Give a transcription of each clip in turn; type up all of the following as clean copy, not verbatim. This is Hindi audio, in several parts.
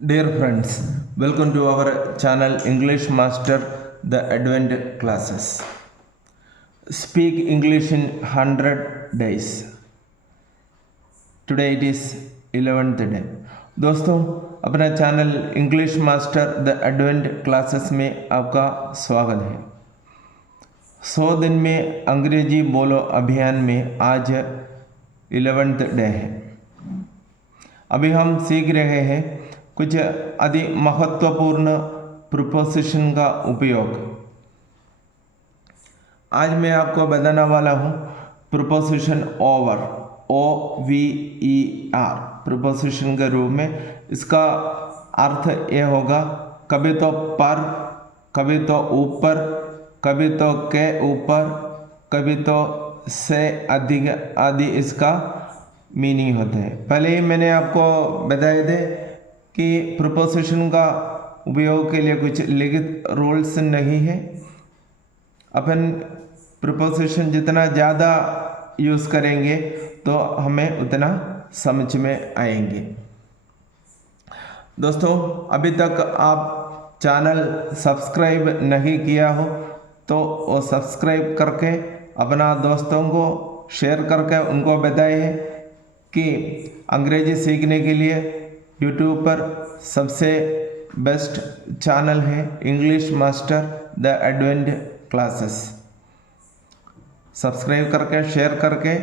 Dear friends, welcome to our channel English Master the Advent Classes. Speak English in 100 days. Today it is 11th day. दोस्तों अपना channel English master the advent classes में आपका स्वागत है। 100 दिन में अंग्रेजी बोलो अभियान में आज 11th डे है। अभी हम सीख रहे हैं कुछ अति महत्वपूर्ण प्रीपोजिशन का उपयोग। आज मैं आपको बताने वाला हूँ प्रीपोजिशन ओवर, OVER प्रीपोजिशन के रूप में। इसका अर्थ ये होगा कभी तो पर, कभी तो ऊपर, कभी तो के ऊपर, कभी तो से अधिक आदि इसका मीनिंग होता है। पहले ही मैंने आपको बताए थे कि प्रीपोजिशन का उपयोग के लिए कुछ लिखित रूल्स नहीं है। अपन प्रीपोजिशन जितना ज़्यादा यूज़ करेंगे तो हमें उतना समझ में आएंगे। दोस्तों अभी तक आप चैनल सब्सक्राइब नहीं किया हो तो वो सब्सक्राइब करके अपना दोस्तों को शेयर करके उनको बताइए कि अंग्रेजी सीखने के लिए यूट्यूब पर सबसे बेस्ट चैनल है English master the advent classes. Subscribe करके शेयर करके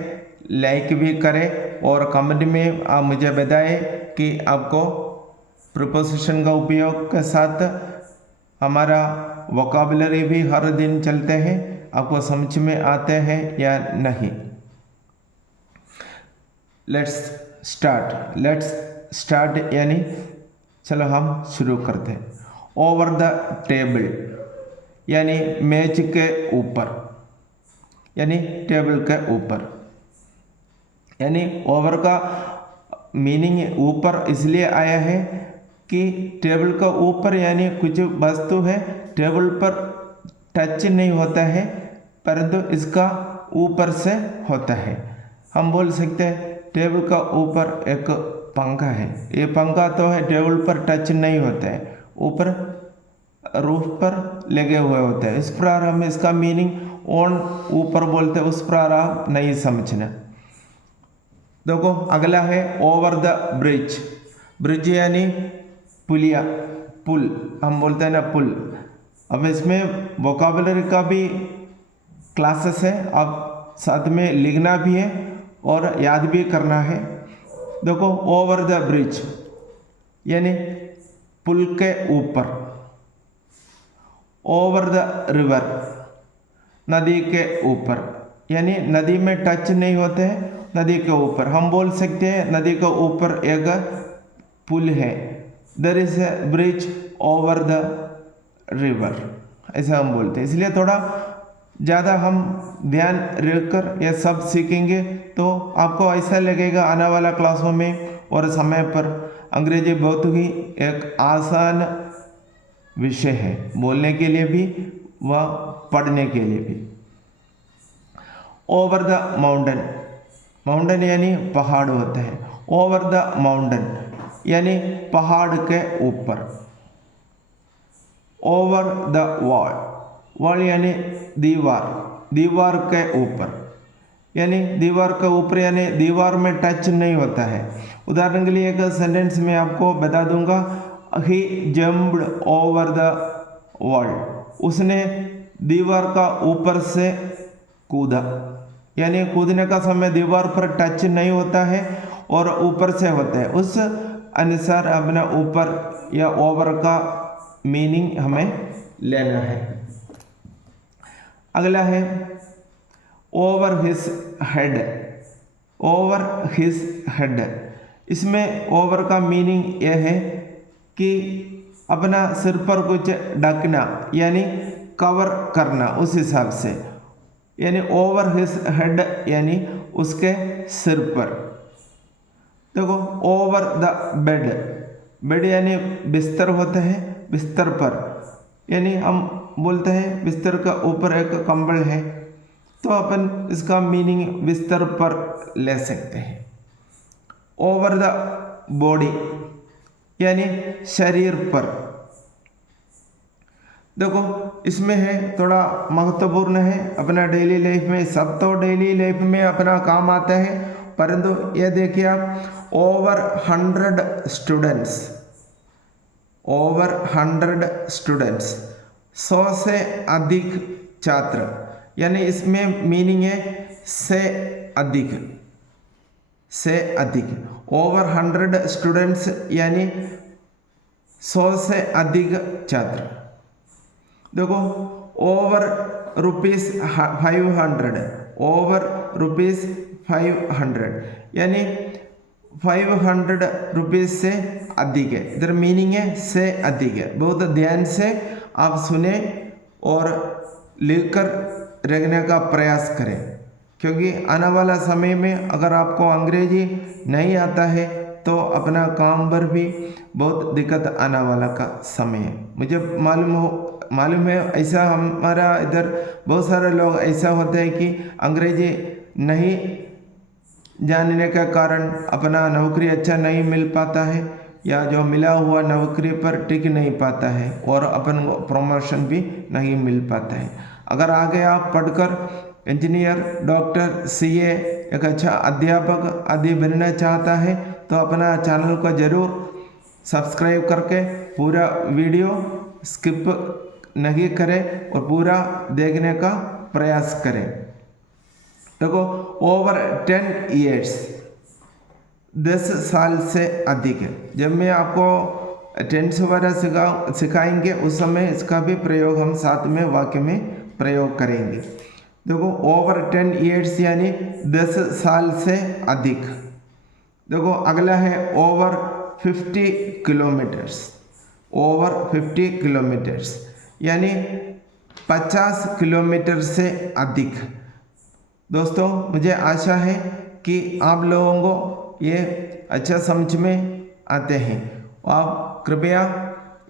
लाइक भी करें और कमेंट में आप मुझे बताएं कि आपको प्रीपोजिशन का उपयोग के साथ हमारा वोकैबुलरी भी हर दिन चलते हैं, आपको समझ में आते हैं या नहीं। लेट्स स्टार्ट यानी चलो हम शुरू करते हैं। ओवर द टेबल यानी मेज के ऊपर, यानी टेबल के ऊपर। यानी ओवर का मीनिंग ऊपर इसलिए आया है कि टेबल का ऊपर यानी कुछ वस्तु है टेबल पर टच नहीं होता है परंतु इसका ऊपर से होता है। हम बोल सकते हैं टेबल का ऊपर एक पंखा है, ये पंखा तो है टेबल पर टच नहीं होता है, ऊपर रूफ पर लगे हुए होते हैं। इस प्रकार हम इसका मीनिंग ऑन ऊपर बोलते हैं, उस प्रकार आप नहीं समझना। देखो अगला है ओवर द ब्रिज। ब्रिज यानी पुलिया, पुल हम बोलते हैं ना, पुल। अब इसमें वोकैबुलरी का भी क्लासेस है, आप साथ में लिखना भी है और याद भी करना है। देखो ओवर द ब्रिज यानी पुल के ऊपर। ओवर द रिवर नदी के ऊपर, यानी नदी में टच नहीं होते हैं, नदी के ऊपर। हम बोल सकते हैं नदी के ऊपर एक पुल है, there is a bridge over the river, ऐसा हम बोलते हैं। इसलिए थोड़ा ज़्यादा हम ध्यान रखकर यह सब सीखेंगे तो आपको ऐसा लगेगा आने वाला क्लासों में और समय पर अंग्रेजी बहुत ही एक आसान विषय है, बोलने के लिए भी व पढ़ने के लिए भी। ओवर द माउंटेन, माउंटेन यानी पहाड़ होते हैं। ओवर द माउंटेन यानी पहाड़ के ऊपर। ओवर द वॉल, वॉल यानी दीवार, दीवार के ऊपर, यानी दीवार के ऊपर यानी दीवार में टच नहीं होता है। उदाहरण के लिए एक सेंटेंस में आपको बता दूंगा, ही जंप्ड ओवर द वॉल, उसने दीवार का ऊपर से कूदा। यानी कूदने का समय दीवार पर टच नहीं होता है और ऊपर से होता है, उस अनुसार अपना ऊपर या ओवर का मीनिंग हमें लेना है। अगला है over his head. Over his head, इसमें ओवर का मीनिंग यह है कि अपना सिर पर कुछ ढकना यानी कवर करना, उस हिसाब से। यानी ओवर हिज हेड यानी उसके सिर पर। देखो ओवर द बेड, बेड यानी बिस्तर होता है, बिस्तर पर, यानी हम बोलते हैं बिस्तर का ऊपर एक कंबल है तो अपन इसका मीनिंग बिस्तर पर ले सकते हैं। ओवर द बॉडी, यानी शरीर पर। देखो इसमें है थोड़ा महत्वपूर्ण है, अपना डेली लाइफ में, सब तो डेली लाइफ में अपना काम आता है, परंतु ये देखिए आप, ओवर 100 स्टूडेंट्स, ओवर 100 स्टूडेंट्स, 100 से अधिक छात्र, यानी इसमें मीनिंग है से अधिक, से अधिक। ओवर 100 स्टूडेंट्स यानी 100 से अधिक छात्र। देखो ओवर ₹500, ओवर ₹500 यानी 500 रुपीज़ से अधिक है, इधर मीनिंग है से अधिक है। बहुत ध्यान से आप सुने और लिखकर रखने का प्रयास करें, क्योंकि आने वाला समय में अगर आपको अंग्रेजी नहीं आता है तो अपना काम पर भी बहुत दिक्कत आने वाला का समय है। मुझे मालूम है ऐसा हमारा इधर बहुत सारे लोग ऐसा होते हैं कि अंग्रेजी नहीं जानने के कारण अपना नौकरी अच्छा नहीं मिल पाता है, या जो मिला हुआ नौकरी पर टिक नहीं पाता है और अपन को प्रमोशन भी नहीं मिल पाता है। अगर आगे आप पढ़कर इंजीनियर, डॉक्टर, सीए, एक अच्छा अध्यापक आदि बनना चाहता है तो अपना चैनल को ज़रूर सब्सक्राइब करके पूरा वीडियो स्किप नहीं करें और पूरा देखने का प्रयास करें। देखो ओवर 10 ईयर्स, 10 साल से अधिक। जब मैं आपको टेंस वगैरह सिखाएंगे उस समय इसका भी प्रयोग हम साथ में वाक्य में प्रयोग करेंगे। देखो ओवर 10 ईयर्स यानी 10 साल से अधिक। देखो अगला है ओवर 50 किलोमीटर्स, ओवर 50 किलोमीटर्स यानी 50 किलोमीटर से अधिक। दोस्तों मुझे आशा है कि आप लोगों को ये अच्छा समझ में आते हैं। आप कृपया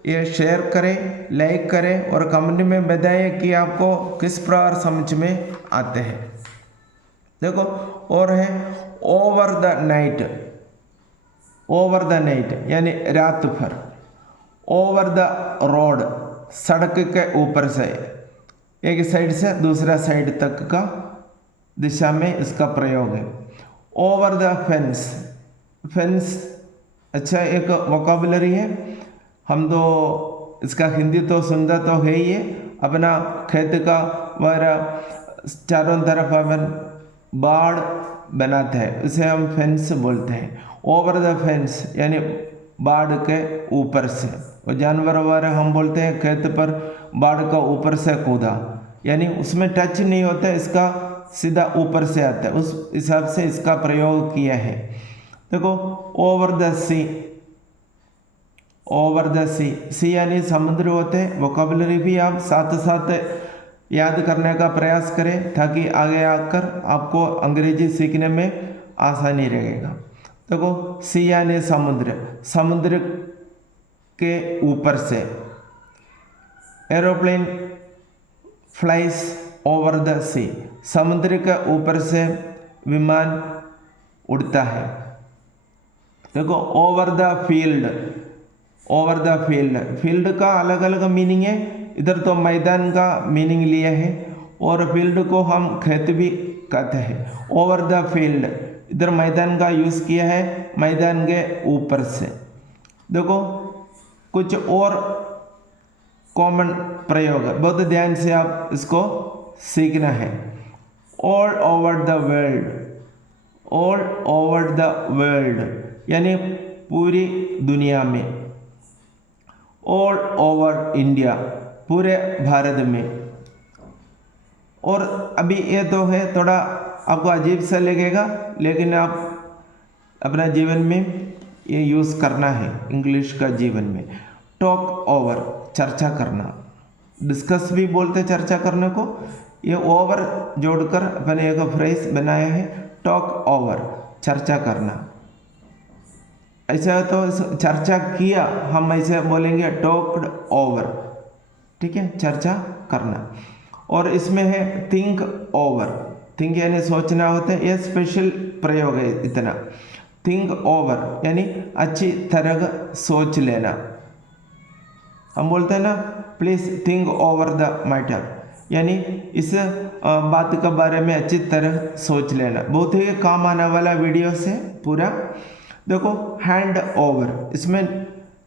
ये शेयर करें, लाइक करें और कमेंट में बताएं कि आपको किस प्रकार समझ में आते हैं। देखो और है over the night, over the night यानी रात भर। ओवर द रोड, सड़क के ऊपर से, एक साइड से दूसरा साइड तक का दिशा में इसका प्रयोग है। ओवर द फेंस, फेंस अच्छा एक वोकैबुलरी है, हम तो इसका हिंदी तो सुनता तो है ही है। अपना खेत का वगैरह चारों तरफ अपन बाड़ बनाते हैं, उसे हम फेंस बोलते हैं। ओवर द फेंस यानी बाड़ के ऊपर से। और जानवर वगैरह हम बोलते हैं खेत पर बाड़ का ऊपर से कूदा, यानी उसमें टच नहीं होता, इसका सीधा ऊपर से आता है, उस हिसाब से इसका प्रयोग किया है। देखो over the sea, over the sea, sea यानी समुद्र होते हैं। वोकैबुलरी भी आप साथ साथ याद करने का प्रयास करें ताकि आगे आकर आपको अंग्रेजी सीखने में आसानी रहेगा। देखो सी यानी समुद्र, समुद्र के ऊपर से। एरोप्लेन फ्लाइज ओवर द सी, समुद्र के ऊपर से विमान उड़ता है। देखो over the field, over the field, field का अलग अलग मीनिंग है। इधर तो मैदान का मीनिंग लिया है और फील्ड को हम खेत भी कहते हैं। ओवर द फील्ड, इधर मैदान का यूज़ किया है, मैदान के ऊपर से। देखो कुछ और कॉमन प्रयोग है, बहुत ध्यान से आप इसको सीखना है। All over the world, all over the world यानी पूरी दुनिया में। ऑल ओवर इंडिया, पूरे भारत में। और अभी ये तो है थोड़ा आपको अजीब सा लगेगा, लेकिन आप अपना जीवन में ये यूज़ करना है, इंग्लिश का जीवन में। टॉक ओवर, चर्चा करना, डिस्कस भी बोलते चर्चा करने को। ये ओवर जोड़कर मैंने एक फ्रेज बनाया है, टॉक ओवर, चर्चा करना। ऐसा तो चर्चा किया, हम ऐसे बोलेंगे टॉक्ड ओवर, ठीक है, चर्चा करना। और इसमें है थिंक ओवर, थिंक यानी सोचना होता है, ये स्पेशल प्रयोग है इतना। थिंक ओवर यानी अच्छी तरह सोच लेना। हम बोलते हैं ना please think over the matter, यानी इस बात के बारे में अच्छी तरह सोच लेना। बहुत ही काम आने वाला वीडियो से पूरा। देखो हैंड ओवर, इसमें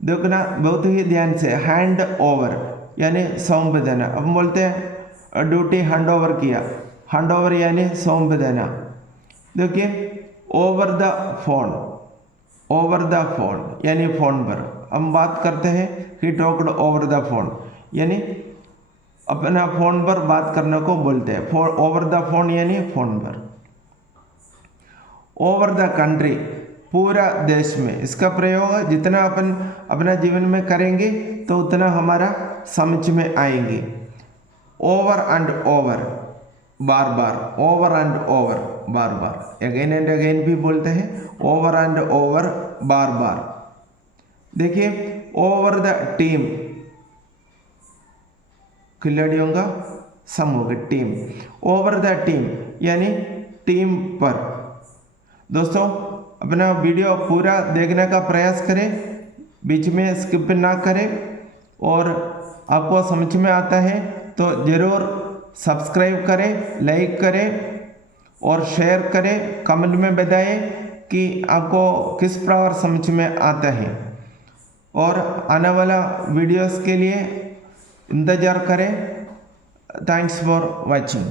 देखना बहुत ही ध्यान से, हैंड ओवर यानी सौंप देना। अब हम बोलते हैं ड्यूटी हैंड ओवर किया, हैंड ओवर यानी सौंप देना। देखिए over the phone, over the phone यानी फ़ोन पर हम बात करते हैं कि टॉक्ड ओवर द फोन, यानी अपना फ़ोन पर बात करने को बोलते हैं। ओवर द फोन यानी फ़ोन पर। ओवर द कंट्री पूरा देश में, इसका प्रयोग जितना अपन अपना जीवन में करेंगे तो उतना हमारा समझ में आएंगे। Over and over bar bar, over and over bar bar, again and again भी बोलते हैं, ओवर एंड ओवर बार बार। देखिए ओवर द टीम, खिलाड़ियों का समूह, टीम। ओवर द टीम यानी टीम पर। दोस्तों अपना वीडियो पूरा देखने का प्रयास करें, बीच में स्किप ना करें, और आपको समझ में आता है तो ज़रूर सब्सक्राइब करें, लाइक करें और शेयर करें। कमेंट में बताएं कि आपको किस प्रकार समझ में आता है, और आने वाला वीडियोस के लिए इंतज़ार करें। Thanks for watching.